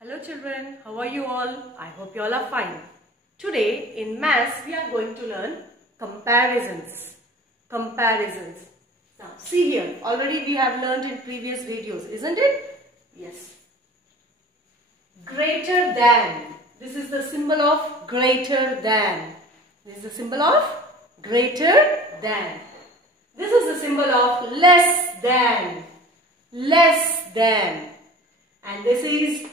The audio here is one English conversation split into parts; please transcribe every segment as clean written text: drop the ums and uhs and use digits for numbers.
Hello children, how are you all? I hope you all are fine. Today in maths we are going to learn comparisons. Now see here, already we have learned in previous videos, isn't it? Yes. Greater than. This is the symbol of greater than. This is the symbol of greater than. This is the symbol of less than. And this is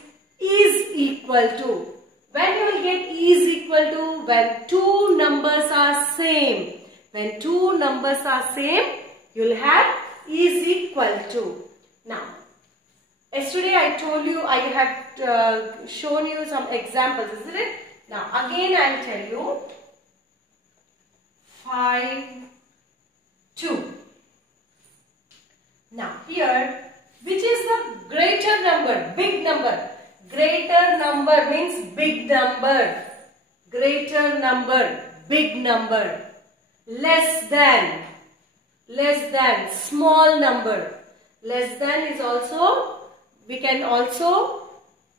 equal to. When you will get is equal to? When two numbers are same. When two numbers are same, you will have is equal to. Now, yesterday I told you, I have shown you some examples, isn't it? Now, again I will tell you. 5, 2. Now, here, which is the greater number? Big number. Greater number means big number. Greater number, big number. Less than, small number. Less than is also, we can also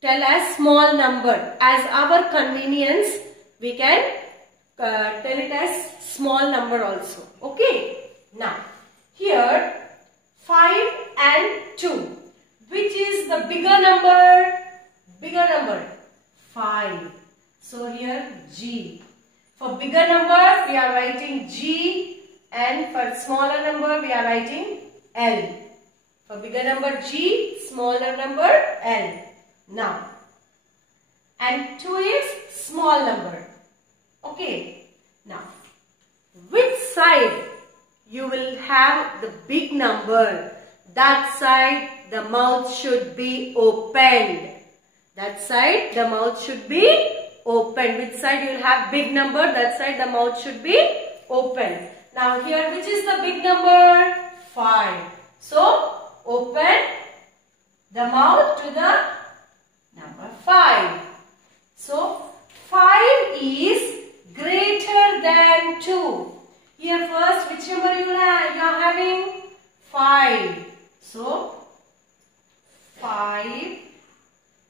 tell as small number. As our convenience, we can tell it as small number also. Okay. Now, here 5 and 2. Which is the bigger number? Bigger number, 5. So here G. For bigger number, we are writing G, and for smaller number, we are writing L. For bigger number G, smaller number L. Now, and 2 is small number. Okay. Now, which side you will have the big number? That side the mouth should be opened. That side the mouth should be opened. Which side you will have big number? That side the mouth should be open. Now here, which is the big number? 5. So open the mouth to the number 5. So 5 is greater than 2. Here first, which number you are having? 5. So 5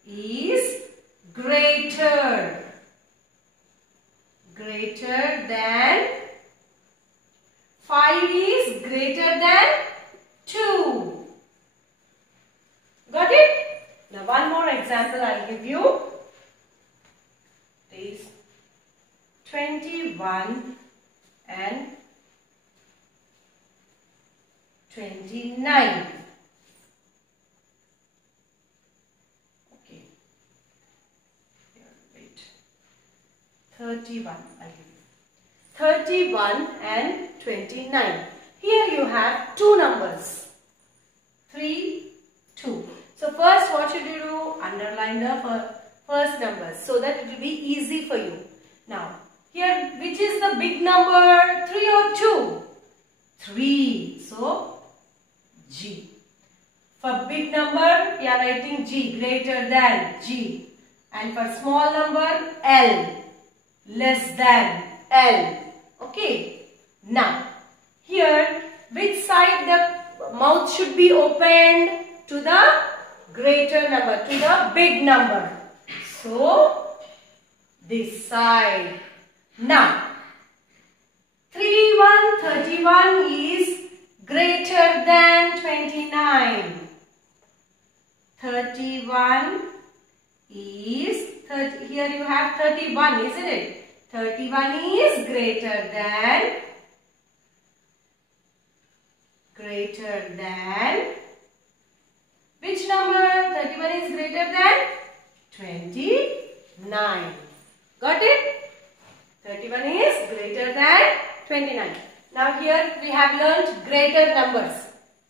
is greater than 5 is greater than 2. Got it? Now one more example I will give you. It is 21 and 29. Okay. Here, wait. 31. I'll give you. 31 and 29. Here you have two numbers. 3, 2. So first what should you do? Underline the first numbers so that it will be easy for you. Now, here which is the big number? 3 or 2? 3. So, G. For big number, we are writing G, greater than G. And for small number, L, less than L. Okay. Now, here, which side the mouth should be opened? To the greater number, to the big number. So, this side. Now, 31 is greater than 29. 31 is, here you have 31, isn't it? 31 is greater than, which number? 31 is greater than 29. Got it? 31 is greater than 29. Now here we have learnt greater numbers,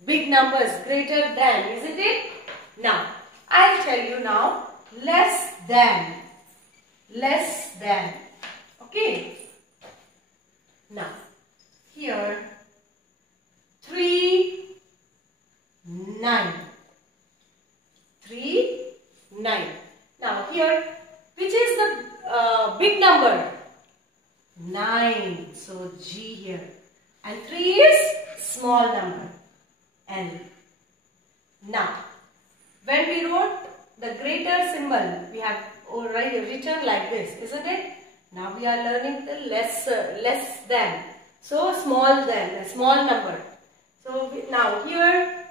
big numbers, greater than, isn't it? Now, I'll tell you now, less than. Okay. Now, here, 3, 9. 3, 9. Now here, which is the big number? 9. So G here. And 3 is small number, L. Now, when we wrote the greater symbol we have already written like this, isn't it? Now we are learning the less than. So small than, a small number. So now here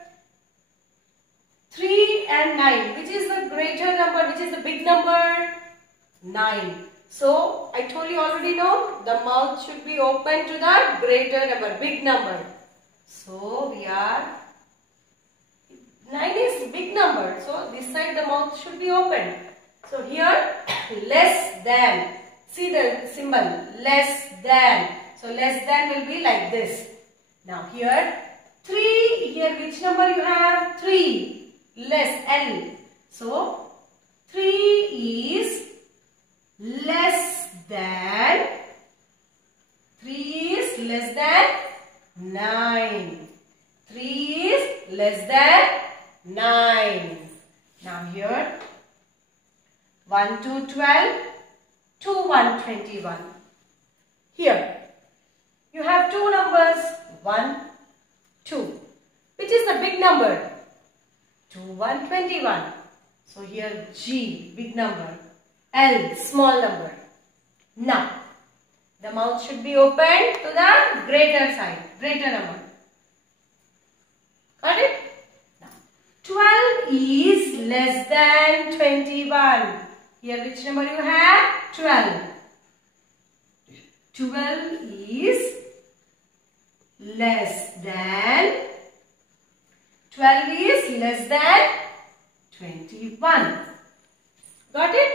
3 and 9. Which is the greater number? Which is the big number? 9. So I told you already know, the mouth should be open to the greater number, big number. So we are, 9 is big number. So this side the mouth should be open. So here less than. See the symbol less than. So less than will be like this. Now here 3. Here which number you have? 3. Less, L. So 3 is less than 9. 3 is less than 9. Now here 1 to 12, 2 121. Here you have two numbers, 1, 2. Which is the big number? 2 121. So here G, big number. L, small number. Now, the mouth should be open to the greater side, greater number. Got it? Now, 12 is less than 21. Here which number you have? 12. 12 is less than 21. Got it?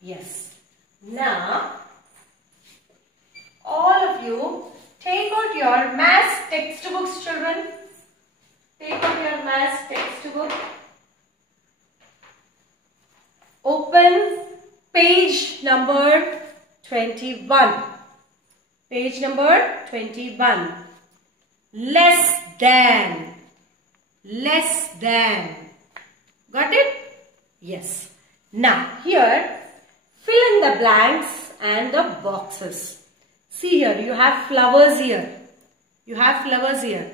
Yes. Now, all of you take out your maths textbooks, children. Take out your maths textbook. Open page number 21. Page number 21. Less than. Less than. Got it? Yes. Now, here, fill in the blanks and the boxes. See here, you have flowers here. You have flowers here.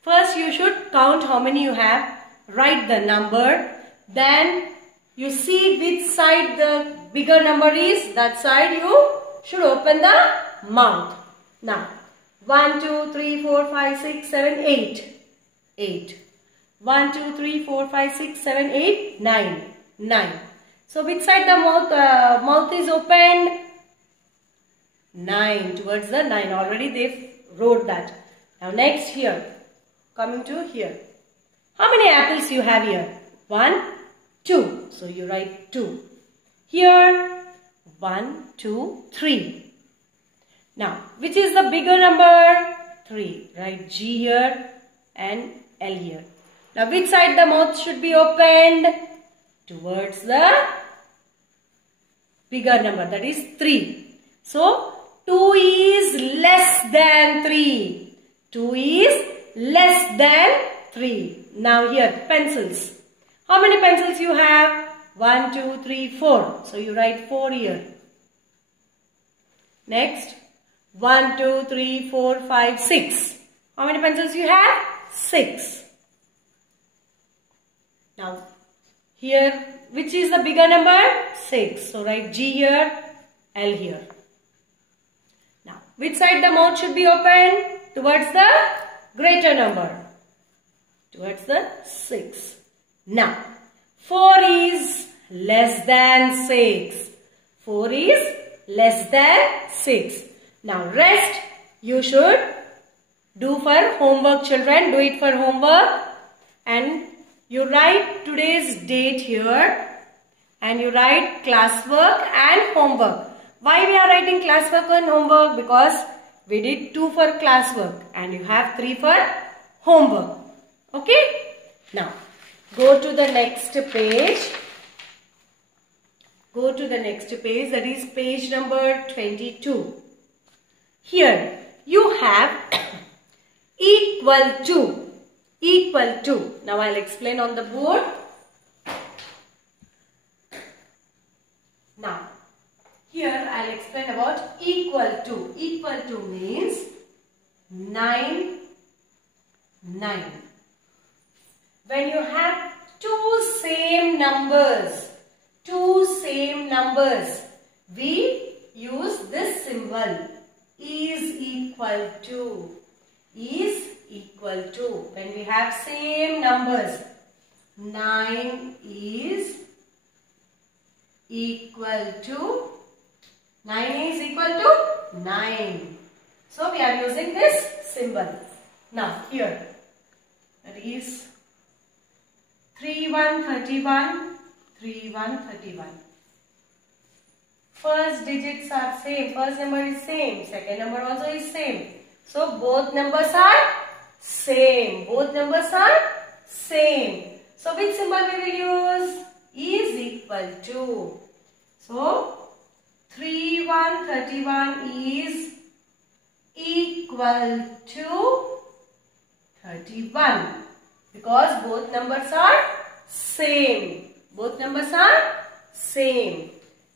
First, you should count how many you have. Write the number. Then, you see which side the bigger number is. That side you should open the mouth. Now, 1, 2, 3, 4, 5, 6, 7, 8. 8. 1, 2, 3, 4, 5, 6, 7, 8, 9. 9. So, which side the mouth is opened? 9. Towards the 9. Already they wrote that. Now, next here. Coming to here. How many apples you have here? 1, 2. So, you write 2. Here, 1, 2, 3. Now, which is the bigger number? 3. Write G here and L here. Now, which side the mouth should be opened? Towards the bigger number, that is 3. So, 2 is less than 3. 2 is less than 3. Now, here, pencils. How many pencils you have? 1, 2, 3, 4. So, you write 4 here. Next, 1, 2, 3, 4, 5, 6. How many pencils you have? 6. Now, here, which is the bigger number? 6. So, write G here, L here. Now, which side the mouth should be open? Towards the greater number. Towards the 6. Now, 4 is less than 6. 4 is less than 6. Now, rest you should do for homework, children. Do it for homework. And you write today's date here. And you write classwork and homework. Why we are writing classwork and homework? Because we did 2 for classwork. And you have 3 for homework. Okay? Now, go to the next page. Go to the next page, that is page number 22. Here, you have equal to. Equal to. Now, I'll explain on the board. Now, here I'll explain about equal to. Equal to means 9, 9. When you have two same numbers, we use this symbol, is equal to. When we have same numbers, 9 is equal to 9. So we are using this symbol. Now here, that is 3 1 31, 3 1 31. First digits are same, first number is same, second number also is same. So both numbers are same. So which symbol we will use? Is equal to. So 3 1 31 is equal to 31 because both numbers are same.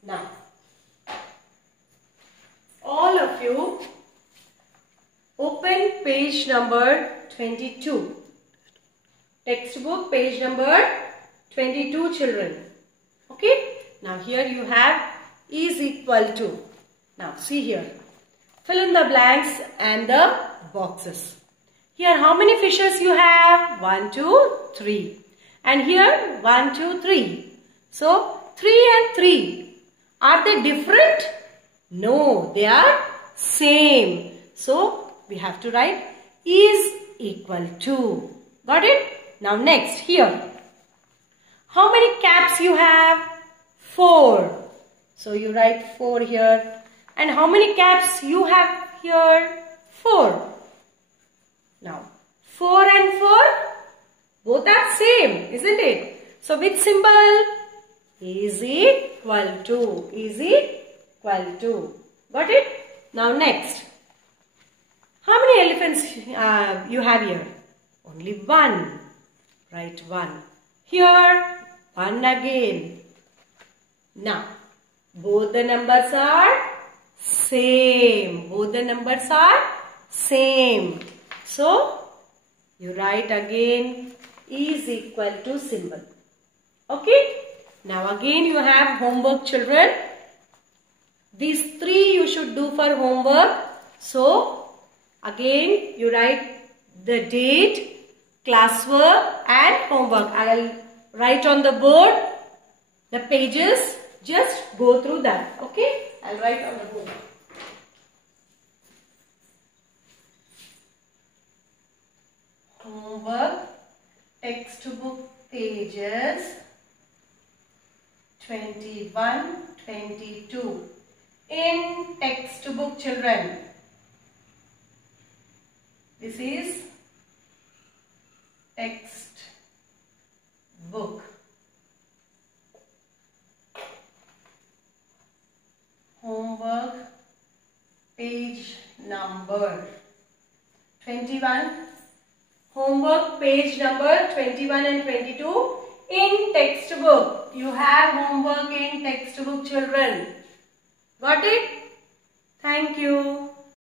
Now all of you open page number 22. Textbook page number 22, children. Okay. Now here you have is equal to. Now see here. Fill in the blanks and the boxes. Here how many fishes you have? 1, 2, 3. And here 1, 2, 3. So 3 and 3. Are they different? No, they are same. So we have to write is equal to. Got it? Now next here. How many caps you have? 4. So you write 4 here. And how many caps you have here? 4. Now 4 and 4 both are same, isn't it? So which symbol? Is equal to. Got it? Now next. How many elephants you have here? Only 1. Write 1. Here 1 again. Now both the numbers are same. So you write again is equal to symbol. Okay. Now again you have homework, children. These 3 you should do for homework. So again you write the date, classwork and homework. I will write on the board the pages. Just go through that. Okay. I will write on the board. Homework, textbook pages 21, 22. In textbook, children. This is textbook. Homework, page number 21. Homework, page number 21 and 22. In textbook. You have homework in textbook, children. Got it? Thank you.